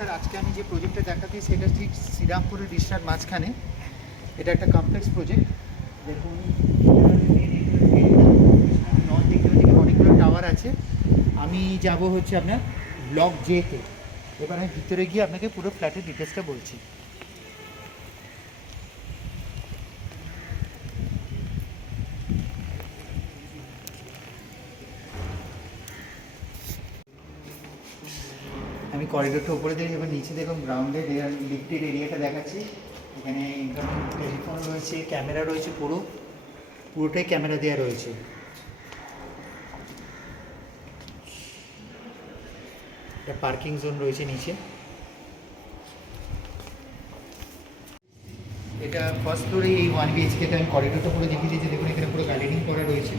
নমস্কার, আজকে আমি যে প্রজেক্টটা দেখাচ্ছি সেটা ঠিক শ্রীরামপুরের রিসরার মাঝখানে। এটা একটা কমপ্লেক্স প্রজেক্ট। দেখুন, দেখতে পাচ্ছি অনেকগুলো টাওয়ার আছে। আমি যাব হচ্ছে আপনার ব্লক জেতে। এবার আমি ভিতরে গিয়ে আপনাকে পুরো ফ্ল্যাটের ডিটেলসটা বলছি। আমি করিডোরটা উপরে দিয়ে এবার নিচে দেখুন গ্রাউন্ডে লিফটেড এরিয়াটা দেখাচ্ছি। এখানে ইনকামিং টেলিফোন রয়েছে, ক্যামেরা রয়েছে, পুরোটাই ক্যামেরা দেওয়া রয়েছে। একটা পার্কিং জোন রয়েছে নিচে। এটা ফার্স্ট ফ্লোরে এই 1 BHK আমি করিডোরটা পুরো দেখিয়ে দিয়েছি। দেখুন এখানে পুরো গার্ডেনিং করা রয়েছে।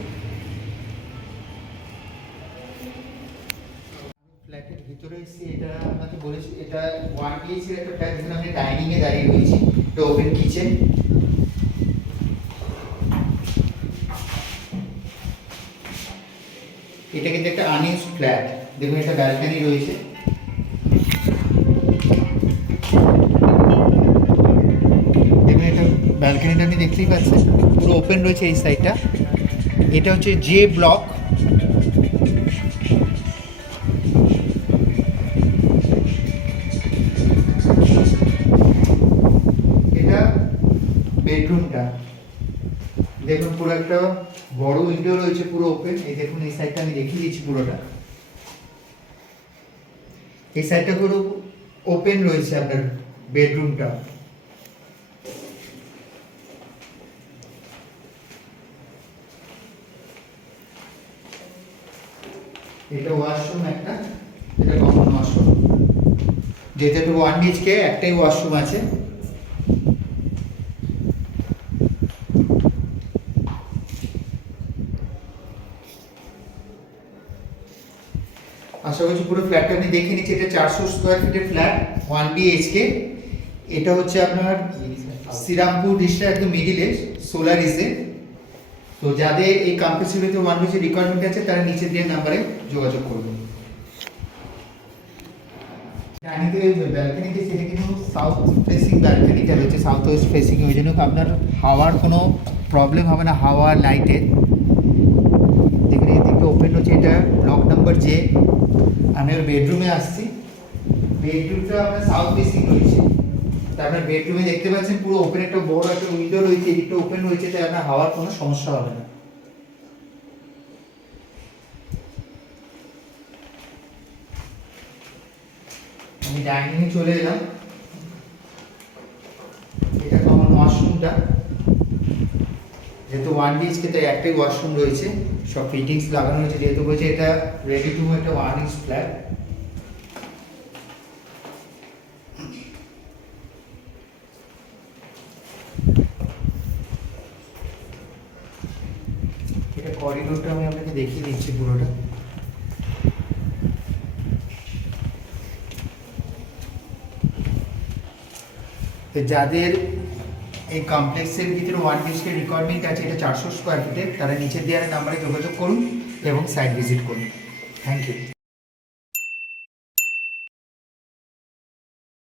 ফ্ল্যাটের ভিতরে এসে এটা আপনাকে বলেছি, এটা 1 BHK একটা ফ্ল্যাট, যেখানে আমি ডাইনিংয়ে দাঁড়িয়ে রয়েছি। এটা ওপেন কিচেন। এটা কিন্তু একটা আনইউজড ফ্ল্যাট। দেখুন একটা ব্যালকনি রয়েছে। দেখুন এটা ব্যালকনিটা আপনি দেখতেই পাচ্ছেন, পুরো ওপেন রয়েছে এই সাইডটা। এটা হচ্ছে জে ব্লক। এটা বেডরুমটা। দেখুন পুরো একটা বড় উইন্ডো রয়েছে, পুরো ওপেন। এই দেখুন এই সাইডটা আমি দেখিয়ে দিচ্ছি পুরোটা। এই সাইডটা পুরো ওপেন রয়েছে আপনার বেডরুমটা। এটা ওয়াশরুম একটা, এটা কমন ওয়াশরুম। যেহেতু 1 BHK একটাই ওয়াশরুম আছে। আশা করছি পুরো ফ্ল্যাটটা আপনি দেখে নিচ্ছি। এটা 400 স্কোয়ার ফিটের ফ্ল্যাট, 1 BHK। এটা হচ্ছে আপনার শ্রীরামপুর ডিস্ট্রিক্ট, একদম মিডিলে, সোলারিসে। তো যাদের এই কমপ্লেক্সের ভিতরে 1 BHK রিকোয়ারমেন্ট আছে তারা নিচে দিয়ে নাম্বারে যোগাযোগ করবেন। ব্যালকনিতে সেটা কিন্তু সাউথ ফেসিং ব্যালকনিটা রয়েছে, সাউথ ওয়েস্ট ফেসিং। ওই জন্য আপনার হাওয়ার কোনো প্রবলেম হবে না, হাওয়া লাইটের। দেখুন এই দিকটা ওপেন হচ্ছে। এটা ব্লক নাম্বার জে। আমি ওর বেডরুমে আসছি। বেডরুমটা আপনার সাউথ ফেসিং রয়েছে। তা আপনার বেডরুমে দেখতে পাচ্ছেন পুরো ওপেন, একটা বড় একটা উইন্ডো রয়েছে, এদিকটা ওপেন রয়েছে, তাই আপনার হাওয়ার কোনো সমস্যা হবে না। আমি ডাইনিংয়ে চলে এলাম। এটা কমন ওয়াশরুমটা। যেহেতু 1 BHK তাই একটাই ওয়াশরুম রয়েছে, সব ফিটিংস লাগানো হয়েছে। যেহেতু বলছে এটা রেডি টু একটা 1 ইঞ্চ ফ্ল্যাট। এটা করিডোরটা আমি আপনাকে দেখিয়ে দিচ্ছি পুরোটা। তো যাদের এই কমপ্লেক্সের ভিতরে 1 BHK রিকোয়ারমেন্ট আছে, এটা 400 স্কোয়ার ফিটের, তারা নিচের দেওয়ার নাম্বারে যোগাযোগ করুন এবং সাইট ভিজিট করুন। Thank you.